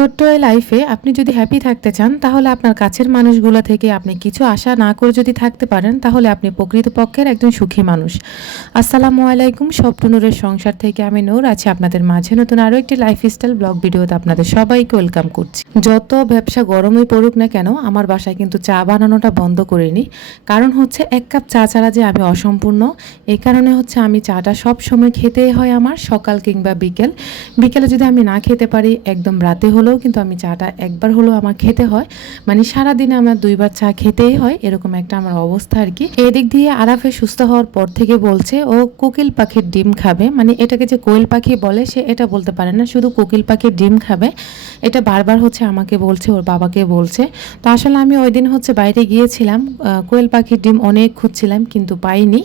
ছোট্ট এই লাইফে আপনি যদি হ্যাপি থাকতে চান, তাহলে আপনার কাছের মানুষগুলো থেকে আপনি কিছু আশা না করে যদি থাকতে পারেন, তাহলে আপনি প্রকৃতপক্ষের একজন সুখী মানুষ। আসসালামু আলাইকুম স্বপ্নুরের সংসার থেকে আমি নূর, আছি আপনাদের মাঝে নতুন আরও একটি লাইফস্টাইল ব্লগ ভিডিওতে আপনাদের সবাইকে ওয়েলকাম করছি। যত ব্যবসা গরমই পড়ুক না কেন, আমার বাসায় কিন্তু চা বানানোটা বন্ধ করিনি কারণ হচ্ছে এক কাপ চা ছাড়া যে আমি অসম্পূর্ণ এই কারণে হচ্ছে আমি চাটা সব সময় খেতেই হয় আমার, সকাল কিংবা বিকেল। বিকেলে যদি আমি না খেতে পারি, একদম রাতে হলেও কিন্তু আমি চাটা একবার হলেও আমার খেতে হয়। মানে সারাদিনে আমার দুইবার চা খেতেই হয়, এরকম একটা আমার অবস্থা আর কি। এদিক দিয়ে আরাফে সুস্থ হওয়ার পর থেকে বলছে, ও কোকিল পাখির ডিম খাবে। মানে এটাকে যে কোয়েল পাখি বলে, সে এটা বলতে পারে না, শুধু কোকিল পাখির ডিম খাবে। এটা বারবার হচ্ছে আমাকে বলছে, ওর বাবাকে বলছে। তো আসলে আমি ওই দিন হচ্ছে বাইরে গিয়েছিলাম কোয়েল পাখির ডিম অনেক খুঁজছিলাম, কিন্তু পাইনি।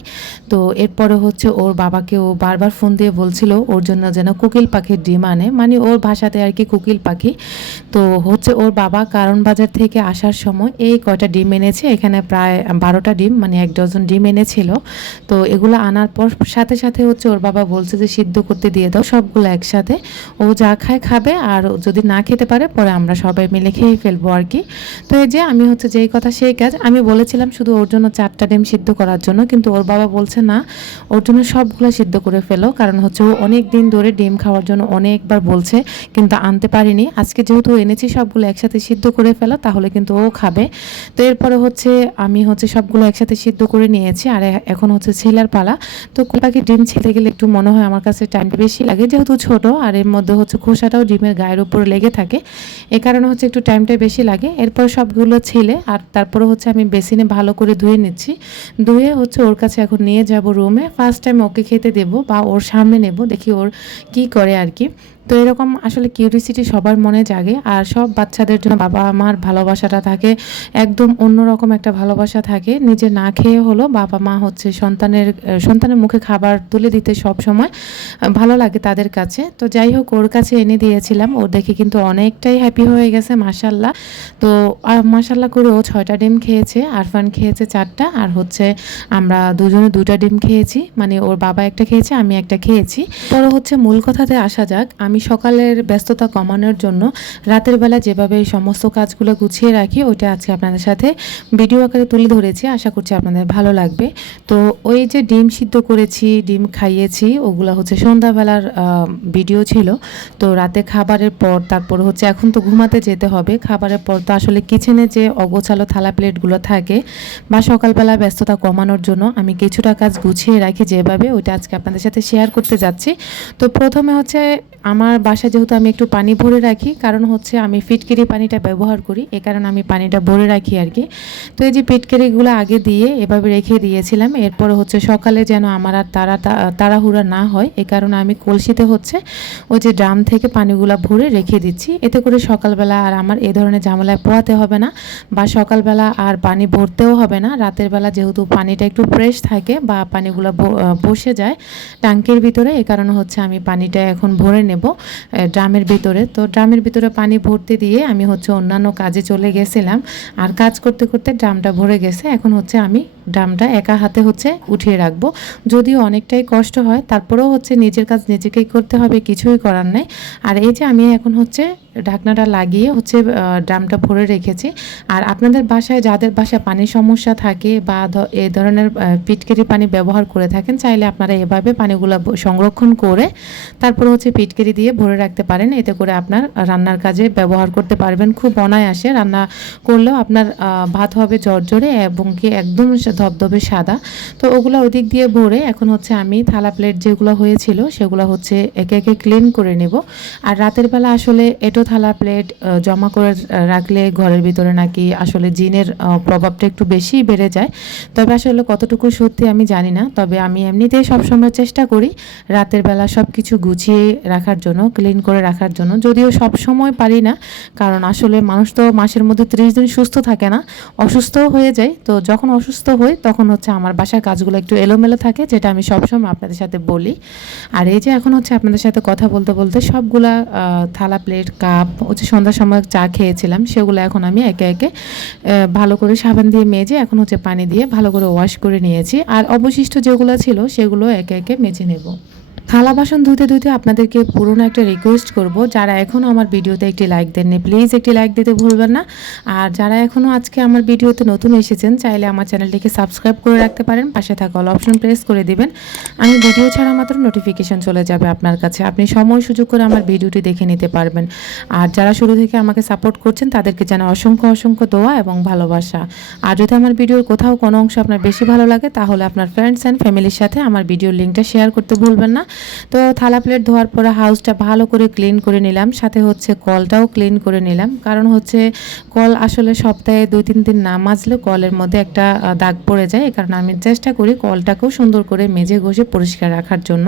তো এরপরে হচ্ছে ওর বাবাকে ও বারবার ফোন দিয়ে বলছিল, ওর জন্য যেন কোকিল পাখির ডিম আনে। মানে ওর ভাষাতে আর কি কোকিল পাখি তো হচ্ছে ওর বাবা কারণ বাজার থেকে আসার সময় এই কয়টা ডিম এনেছে, এখানে প্রায় বারোটা ডিম মানে এক ডজন ডিম এনেছিল। তো এগুলো আনার পর সাথে সাথে হচ্ছে ওর বাবা বলছে যে, সিদ্ধ করতে দিয়ে দাও সবগুলো একসাথে। ও যা খায় খাবে আর যদি না খেতে পারে, পরে আমরা সবাই মিলে খেয়ে ফেলব আর কি। তো এই যে আমি হচ্ছে যেই কথা সেই কাজ, আমি বলেছিলাম শুধু ওর জন্য চারটা ডিম সিদ্ধ করার জন্য, কিন্তু ওর বাবা বলছে, না, ওর জন্য সবগুলো সিদ্ধ করে ফেলো। কারণ হচ্ছে ও অনেক দিন ধরে ডিম খাওয়ার জন্য অনেকবার বলছে, কিন্তু আনতে পারিনি। আজকে যেহেতু এনেছি সবগুলো একসাথে সিদ্ধ করে ফেলা, তাহলে কিন্তু ও খাবে। তো এরপরে হচ্ছে আমি হচ্ছে সবগুলো একসাথে সিদ্ধ করে নিয়েছি, আর এখন হচ্ছে ছেলের পালা। তো পাখি ডিম ছেলে গেলে একটু মনে হয় আমার কাছে টাইমটা বেশি লাগে, যেহেতু ছোট, আর এর মধ্যে হচ্ছে খোসাটাও ডিমের গায়ের উপরে লেগে থাকে। এ কারণে হচ্ছে একটু টাইমটা বেশি লাগে। এরপর সবগুলো ছেলে, আর তারপরে হচ্ছে আমি বেসিনে ভালো করে ধুয়ে নিচ্ছি। ধুয়ে হচ্ছে ওর কাছে এখন নিয়ে যাব রুমে ফার্স্ট টাইম ওকে খেতে দেব বা ওর সামনে নেব, দেখি ওর কি করে আর কি। তো এরকম আসলে কিউরিসিটি সবার মনে জাগে আর সব বাচ্চাদের জন্য বাবা মার ভালোবাসাটা থাকে, একদম অন্যরকম একটা ভালোবাসা থাকে। নিজে না খেয়ে হলো বাবা মা হচ্ছে সন্তানের সন্তানের মুখে খাবার তুলে দিতে সব সময় ভালো লাগে তাদের কাছে। তো যাই হোক, ওর কাছে এনে দিয়েছিলাম। ওর দেখে কিন্তু অনেকটাই হ্যাপি হয়ে গেছে মাসাল্লাহ তো মাসাল্লাহ করে ও ছয়টা ডিম খেয়েছে, আরফান খেয়েছে চারটা। আর হচ্ছে আমরা দুজনে দুটা ডিম খেয়েছি। মানে ওর বাবা একটা খেয়েছে, আমি একটা খেয়েছি। পরে হচ্ছে মূল কথাতে আসা যাক। আমি সকালের ব্যস্ততা কমানোর জন্য রাতের বেলা যেভাবে সমস্ত কাজগুলো গুছিয়ে রাখি, ওইটা আজকে আপনাদের সাথে ভিডিও আকারে তুলে ধরেছি। আশা করছি আপনাদের ভালো লাগবে। তো ওই যে ডিম সিদ্ধ করেছি, ডিম খাইয়েছি, ওগুলো হচ্ছে সন্ধ্যাবেলার ভিডিও ছিল। তো রাতে খাবারের পর, তারপর হচ্ছে এখন তো ঘুমাতে যেতে হবে। খাবারের পর তো আসলে কিচেনে যে অগোছালো থালা প্লেটগুলো থাকে বা সকালবেলা ব্যস্ততা কমানোর জন্য আমি কিছুটা কাজ গুছিয়ে রাখি যেভাবে, ওইটা আজকে আপনাদের সাথে শেয়ার করতে যাচ্ছি। তো প্রথমে হচ্ছে আমার বাসা যেহেতু আমি একটু পানি ভরে রাখি, কারণ হচ্ছে আমি ফিটকিরি পানিটা ব্যবহার করি, এ কারণে আমি পানিটা ভরে রাখি আর কি। তো এই যে ফিটকিরিগুলো আগে দিয়ে এভাবে রেখে দিয়েছিলাম, এরপরে হচ্ছে সকালে যেন আমার আর তাড়া তাড়াহুড়া না হয়, এ কারণে আমি কলসিতে হচ্ছে ওই যে ড্রাম থেকে পানিগুলো ভরে রেখে দিচ্ছি। এতে করে সকালবেলা আর আমার এ ধরনের ঝামেলায় পোয়াতে হবে না বা সকালবেলা আর পানি ভরতেও হবে না। রাতের বেলা যেহেতু পানিটা একটু ফ্রেশ থাকে বা পানিগুলো বসে যায় ট্যাঙ্কের ভিতরে, এ কারণে হচ্ছে আমি পানিটা এখন ভরে নেব। আহ, ড্রামের ভিতরে। তো ড্রামের ভিতরে পানি ভরতে দিয়ে আমি হচ্ছে অন্যান্য কাজে চলে গেছিলাম। আর কাজ করতে করতে ড্রামটা ভরে গেছে। এখন হচ্ছে আমি ড্রামটা একা হাতে হচ্ছে উঠিয়ে রাখব। যদিও অনেকটাই কষ্ট হয় তারপরেও হচ্ছে নিজের কাজ নিজেকেই করতে হবে কিছুই করার নাই। আর এই যে আমি এখন হচ্ছে ঢাকনাটা লাগিয়ে হচ্ছে ড্রামটা ভরে রেখেছি। আর আপনাদের বাসায় যাদের বাসায় পানির সমস্যা থাকে বা এ ধরনের পিটকেরি পানি ব্যবহার করে থাকেন, চাইলে আপনারা এভাবে পানিগুলো সংরক্ষণ করে তারপর হচ্ছে পিটকেরি দিয়ে ভরে রাখতে পারেন। এতে করে আপনার রান্নার কাজে ব্যবহার করতে পারবেন। খুব অনায়াসে রান্না করলেও আপনার ভাত হবে জর্জরে এবং কি একদম ধবধবে সাদা। তো ওগুলো ওই দিক দিয়ে ভরে এখন হচ্ছে আমি থালা প্লেট যেগুলো হয়েছিল সেগুলো হচ্ছে একে একে ক্লিন করে নেব। আর রাতের বেলা আসলে এটো থালা প্লেট জমা করে রাখলে ঘরের ভিতরে নাকি আসলে জিনের প্রভাবটা একটু বেশি বেড়ে যায়। তবে আসলে কতটুকু সত্যি আমি জানি না। তবে আমি এমনিতেই সবসময় চেষ্টা করি রাতের বেলা সব কিছু গুছিয়ে রাখার জন্য, ক্লিন করে রাখার জন্য। যদিও সব সময় পারি না, কারণ আসলে মানুষ তো মাসের মধ্যে ত্রিশ দিন সুস্থ থাকে না, অসুস্থও হয়ে যায়। তো যখন অসুস্থ হই, তখন হচ্ছে আমার বাসার কাজগুলো একটু এলোমেলো থাকে, যেটা আমি সবসময় আপনাদের সাথে বলি। আর এই যে এখন হচ্ছে আপনাদের সাথে কথা বলতে বলতে সবগুলা থালা প্লেট, কাপ হচ্ছে সন্ধ্যার সময় চা খেয়েছিলাম, সেগুলো এখন আমি একে একে ভালো করে সাবান দিয়ে মেজে এখন হচ্ছে পানি দিয়ে ভালো করে ওয়াশ করে নিয়েছি। আর অবশিষ্ট যেগুলো ছিল সেগুলো একে একে মেজে নেব। থালা বাসন ধুতে ধুতে আপনাদেরকে পুরনো একটা রিকোয়েস্ট করব। যারা এখনও আমার ভিডিওতে একটি লাইক দেননি প্লিজ একটি লাইক দিতে ভুলবেন না। আর যারা এখনও আজকে আমার ভিডিওতে নতুন এসেছেন, চাইলে আমার চ্যানেলটিকে সাবস্ক্রাইব করে রাখতে পারেন। পাশে থাকা অল অপশন প্রেস করে দিবেন। আমি ভিডিও ছাড়া মাত্র নোটিফিকেশান চলে যাবে আপনার কাছে। আপনি সময় সুযোগ করে আমার ভিডিওটি দেখে নিতে পারবেন। আর যারা শুরু থেকে আমাকে সাপোর্ট করছেন, তাদেরকে যেন অসংখ্য অসংখ্য দোয়া এবং ভালোবাসা। আর যদি আমার ভিডিওর কোথাও কোনো অংশ আপনার বেশি ভালো লাগে, তাহলে আপনার ফ্রেন্ডস অ্যান্ড ফ্যামিলির সাথে আমার ভিডিওর লিঙ্কটা শেয়ার করতে ভুলবেন না। তো থালা প্লেট ধোয়ার পরে হাউসটা ভালো করে ক্লিন করে নিলাম। সাথে হচ্ছে কলটাও ক্লিন করে নিলাম। কারণ হচ্ছে কল আসলে সপ্তাহে দুই, তিন দিন না মাজলে কলের মধ্যে একটা দাগ পড়ে যায়। কারণে আমি চেষ্টা করি কলটাকেও সুন্দর করে মেজে ঘষে পরিষ্কার রাখার জন্য।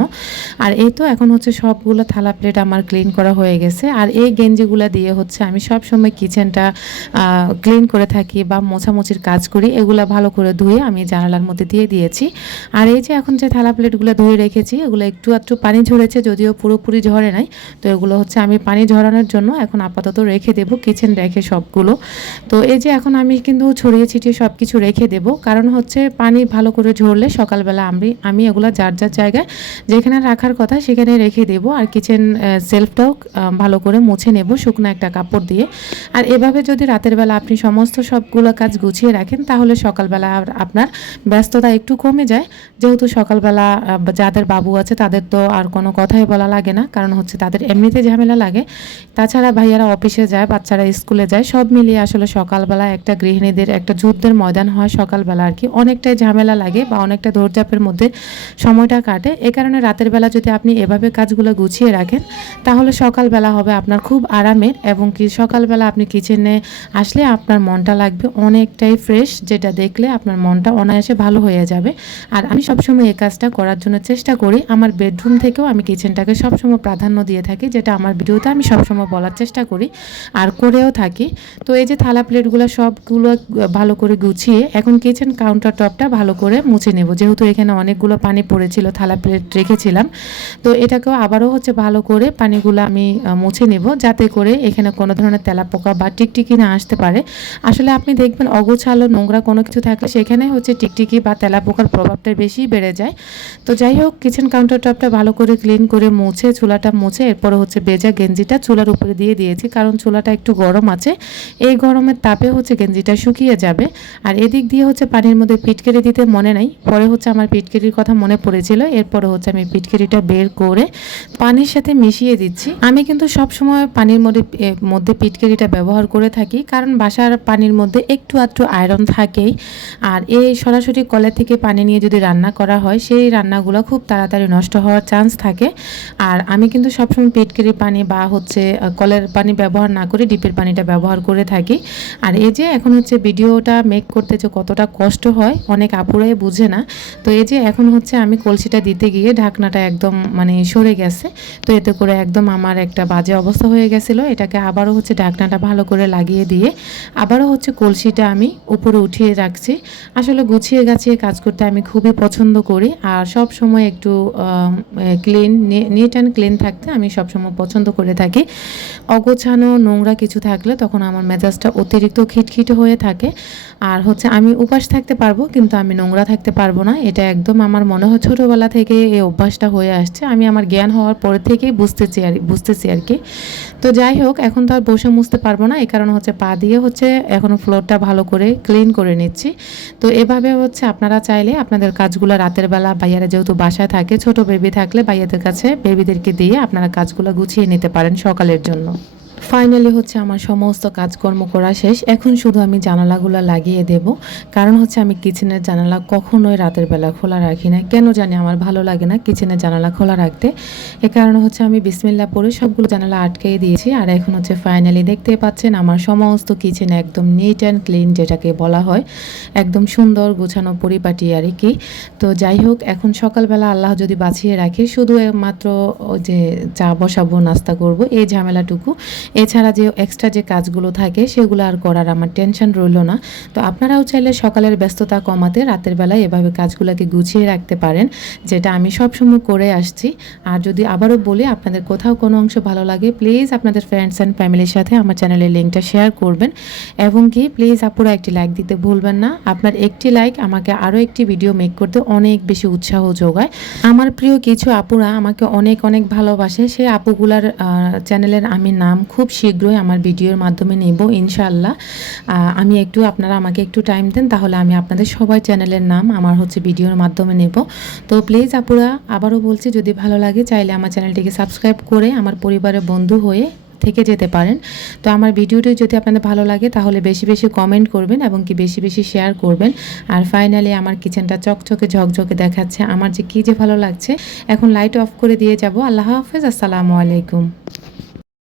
আর এই তো এখন হচ্ছে সবগুলো থালা প্লেট আমার ক্লিন করা হয়ে গেছে। আর এই গেঞ্জিগুলো দিয়ে হচ্ছে আমি সব সময় কিচেনটা ক্লিন করে থাকি বা মোছামুছির কাজ করি, এগুলো ভালো করে ধুয়ে আমি জানালার মধ্যে দিয়ে দিয়েছি। আর এই যে এখন যে থালা প্লেটগুলো ধুয়ে রেখেছি, এগুলো একটু একটু একটু পানি ঝরেছে যদিও পুরোপুরি ঝরে নাই। তো এগুলো হচ্ছে আমি পানি ঝরানোর জন্য এখন আপাতত রেখে দেবো কিচেন রেখে সবগুলো। তো এই যে এখন আমি কিন্তু ছড়িয়ে ছিটিয়ে সব কিছু রেখে দেবো। কারণ হচ্ছে পানি ভালো করে ঝরলে সকালবেলা আমি আমি এগুলো যার যার জায়গায় যেখানে রাখার কথা সেখানে রেখে দেবো। আর কিচেন সেলফটাও ভালো করে মুছে নেব শুকনো একটা কাপড় দিয়ে। আর এভাবে যদি রাতের বেলা আপনি সমস্ত সবগুলো কাজ গুছিয়ে রাখেন, তাহলে সকালবেলা আপনার ব্যস্ততা একটু কমে যায়। যেহেতু সকালবেলা যাদের বাবু আছে তাদের তো আর কোনো কথাই বলা লাগে না। কারণ হচ্ছে তাদের এমনিতে ঝামেলা লাগে। তাছাড়া ভাইয়ারা অফিসে যায়, বাচ্চারা স্কুলে যায়, সব মিলিয়ে আসলে সকালবেলা একটা গৃহিণীদের একটা যুদ্ধের ময়দান হয় সকালবেলা আর কি। অনেকটাই ঝামেলা লাগে বা অনেকটা দৌড়ঝাঁপের মধ্যে সময়টা কাটে। এ কারণে রাতের বেলা যদি আপনি এভাবে কাজগুলো গুছিয়ে রাখেন, তাহলে সকালবেলা হবে আপনার খুব আরামের এবং কি সকালবেলা আপনি কিচেনে আসলে আপনার মনটা লাগবে অনেকটাই ফ্রেশ, যেটা দেখলে আপনার মনটা অনায়াসে ভালো হয়ে যাবে। আর আমি সবসময় এই কাজটা করার জন্য চেষ্টা করি। আমার বেডরুম থেকেও আমি কিচেনটাকে সবসময় প্রাধান্য দিয়ে থাকি, যেটা আমার ভিডিওতে আমি সবসময় বলার চেষ্টা করি, আর করেও থাকি। তো এই যে থালা প্লেটগুলো সবগুলো ভালো করে গুছিয়ে, এখন কিচেন কাউন্টার টপটা ভালো করে মুছে নেব। যেহেতু এখানে অনেকগুলো পানি পড়েছিল, থালা প্লেট রেখেছিলাম, তো এটাকেও আবারও হচ্ছে ভালো করে পানিগুলো আমি মুছে নেব, যাতে করে এখানে কোনো ধরনের তেলাপোকা বা টিকটিকি না আসতে পারে। আসলে আপনি দেখবেন অগোছালো নোংরা কোনো কিছু থাকলে সেখানে হচ্ছে টিকটিকি বা তেলাপোকার প্রভাবটা বেশি বেড়ে যায়। তো যাই হোক কিচেন কাউন্টার টপটা ভালো করে ক্লিন করে মুছে, চুলাটা মুছে, এরপরে হচ্ছে বেজা গেঞ্জিটা চুলার উপরে দিয়ে দিয়েছি, কারণ চুলাটা একটু গরম আছে। এই গরমের তাপে হচ্ছে গেঞ্জিটা শুকিয়ে যাবে। আর এদিক দিয়ে হচ্ছে পানির মধ্যে পিটকেরি দিতে মনে নাই, পরে হচ্ছে আমার পিটকেরির কথা মনে পড়েছিল, এরপরে হচ্ছে আমি পিটকেরিটা বের করে পানির সাথে মিশিয়ে দিচ্ছি। আমি কিন্তু সব সময় পানির মধ্যে মধ্যে পিটকেরিটা ব্যবহার করে থাকি, কারণ বাসার পানির মধ্যে একটু আধটু আয়রন থাকেই। আর এই সরাসরি কলের থেকে পানি নিয়ে যদি রান্না করা হয়, সেই রান্নাগুলো খুব তাড়াতাড়ি নষ্ট হওয়ার চান্স থাকে। আর আমি কিন্তু সবসময় পিটকেরির পানি বা হচ্ছে কলের পানি ব্যবহার না করে ডিপের পানিটা ব্যবহার করে থাকি। আর এই যে এখন হচ্ছে ভিডিওটা মেক করতে যে কতটা কষ্ট হয়, অনেক আপুরাই বুঝে না। তো এই যে এখন হচ্ছে আমি কলসিটা দিতে গিয়ে ঢাকনাটা একদম মানে সরে গেছে। তো এতে করে একদম আমার একটা বাজে অবস্থা হয়ে গেছিল। এটাকে আবারও হচ্ছে ঢাকনাটা ভালো করে লাগিয়ে দিয়ে আবারও হচ্ছে কলসিটা আমি উপরে উঠিয়ে রাখছি। আসলে গুছিয়ে গাছিয়ে কাজ করতে আমি খুবই পছন্দ করি। আর সব সময় একটু ক্লিন নিট অ্যান্ড ক্লিন থাকতে আমি সবসময় পছন্দ করে থাকি। অগোছানো নোংরা কিছু থাকলে তখন আমার মেজাজটা অতিরিক্ত খিটখিটে হয়ে থাকে। আর হচ্ছে আমি উপাস থাকতে পারব, কিন্তু আমি নোংরা থাকতে পারব না। এটা একদম আমার মনে হয় ছোটোবেলা থেকে এই অভ্যাসটা হয়ে আসছে। আমি আমার জ্ঞান হওয়ার পরে থেকেই বুঝতেছি আর বুঝতেছি আর কি। তো যাই হোক, এখন তো আর বসে মুছতে পারব না। এই কারণে হচ্ছে পা দিয়ে হচ্ছে এখন ফ্লোরটা ভালো করে ক্লিন করে নিচ্ছি। তো এভাবে হচ্ছে আপনারা চাইলে আপনাদের কাজগুলো রাতের বেলা বাইরে যেহেতু বাসায় থাকে, ছোট বেবি থাকলে ভাইয়াদের কাছে বেবিদেরকে দিয়ে আপনারা কাজগুলো গুছিয়ে নিতে পারেন সকালের জন্য। ফাইনালি হচ্ছে আমার সমস্ত কাজকর্ম করা শেষ। এখন শুধু আমি জানালাগুলো লাগিয়ে দেব। কারণ হচ্ছে আমি কিচেনের জানালা কখনোই রাতের বেলা খোলা রাখি না। কেন জানি আমার ভালো লাগে না কিচেনের জানালা খোলা রাখতে। এ কারণে হচ্ছে আমি বিসমিল্লা পরে সবগুলো জানালা আটকেই দিয়েছি। আর এখন হচ্ছে ফাইনালি দেখতে পাচ্ছেন আমার সমস্ত কিচেন একদম নিট অ্যান্ড ক্লিন যেটাকে বলা হয়। একদম সুন্দর গোছানো পরিপাটি আর কি। তো যাই হোক, এখন সকালবেলা আল্লাহ যদি বাঁচিয়ে রাখে, শুধু মাত্র যে চা বসাবো, নাস্তা করব, এই ঝামেলাটুকু। এছাড়া যে এক্সট্রা যে কাজগুলো থাকে, সেগুলো আর করার আমার টেনশন রইল না। তো আপনারাও চাইলে সকালের ব্যস্ততা কমাতে রাতের বেলায় এভাবে কাজগুলোকে গুছিয়ে রাখতে পারেন, যেটা আমি সবসময় করে আসছি। আর যদি আবারও বলি, আপনাদের কোথাও কোনো অংশ ভালো লাগে প্লিজ আপনাদের ফ্রেন্ডস অ্যান্ড ফ্যামিলির সাথে আমার চ্যানেলের লিঙ্কটা শেয়ার করবেন। এবং কি প্লিজ আপুরা একটি লাইক দিতে ভুলবেন না। আপনার একটি লাইক আমাকে আরও একটি ভিডিও মেক করতে অনেক বেশি উৎসাহ যোগায়। আমার প্রিয় কিছু আপুরা আমাকে অনেক অনেক ভালোবাসে। সে আপুগুলার চ্যানেলের আমি নাম খুব শীঘ্রই আমার ভিডিওর মাধ্যমে নেব ইনশাল্লাহ আমি একটু, আপনারা আমাকে একটু টাইম দেন, তাহলে আমি আপনাদের সবাই চ্যানেলের নাম আমার হচ্ছে ভিডিওর মাধ্যমে নেব। তো প্লিজ আপুরা, আবারও বলছি, যদি ভালো লাগে, চাইলে আমার চ্যানেলটিকে সাবস্ক্রাইব করে আমার পরিবারের বন্ধু হয়ে থেকে যেতে পারেন। তো আমার ভিডিওটি যদি আপনাদের ভালো লাগে, তাহলে বেশি বেশি কমেন্ট করবেন এবং কি বেশি বেশি শেয়ার করবেন। আর ফাইনালি আমার কিচেনটা চকচকে ঝকঝকে দেখাচ্ছে, আমার যে কী যে ভালো লাগছে। এখন লাইট অফ করে দিয়ে যাব। আল্লাহ হাফেজ, আসসালামু আলাইকুম।